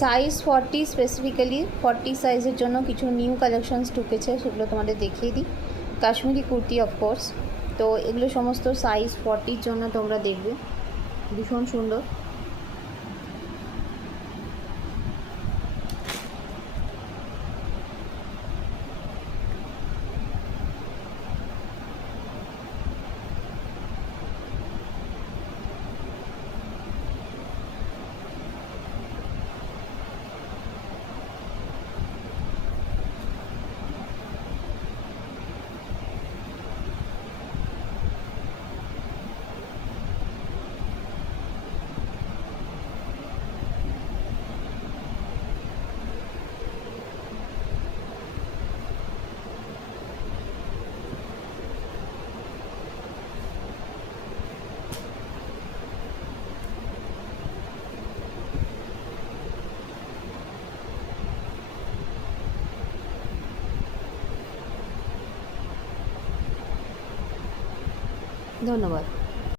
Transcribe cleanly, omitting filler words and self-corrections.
সাইজ 40 স্পেসিফিক্যালি 40 সাইজের জন্য কিছু নিউ কালেকশনস ঢুকেছে, সেগুলো তোমাদের দেখিয়ে দিই। কাশ্মীরি কুর্তি অফকোর্স, তো এগুলো সমস্ত সাইজ 40-র জন্য তোমরা দেখবে, ভীষণ সুন্দর। ধন্যবাদ।